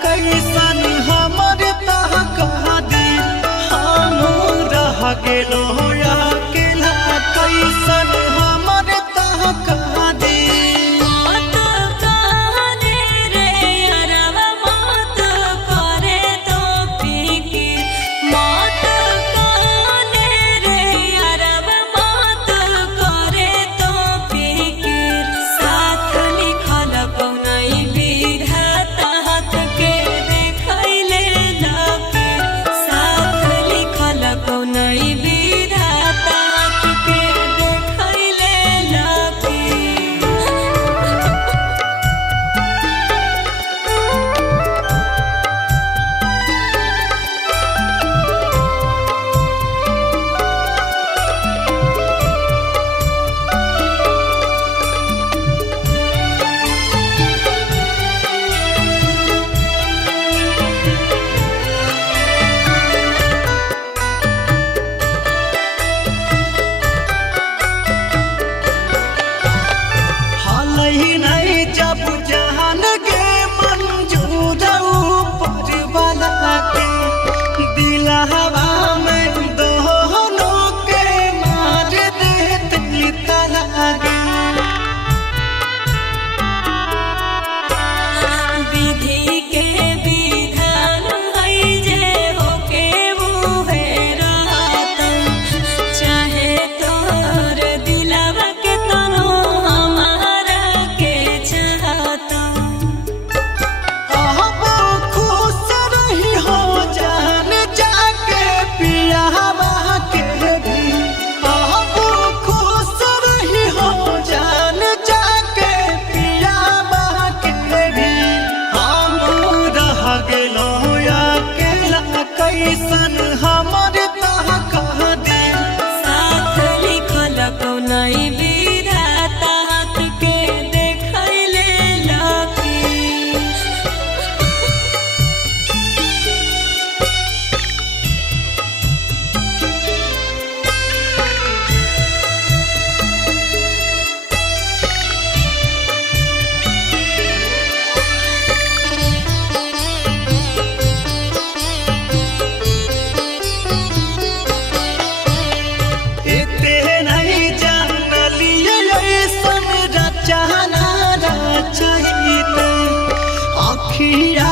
कैसन हमर तह कह दे हम रह गेलो अकेला कैसन हमर तह कह दे। जब जहान के मंजूर ऊपर वाला के दिलहवा में दोनों के मार देते तलाके। विधि के विधान है जे होके मुहे रहतन चाहे तोर दिलवा के तनो कैसन हमर तह कह दे साथ लिखल कौनई विधाता हाथ के देखैले लाकी। अखिया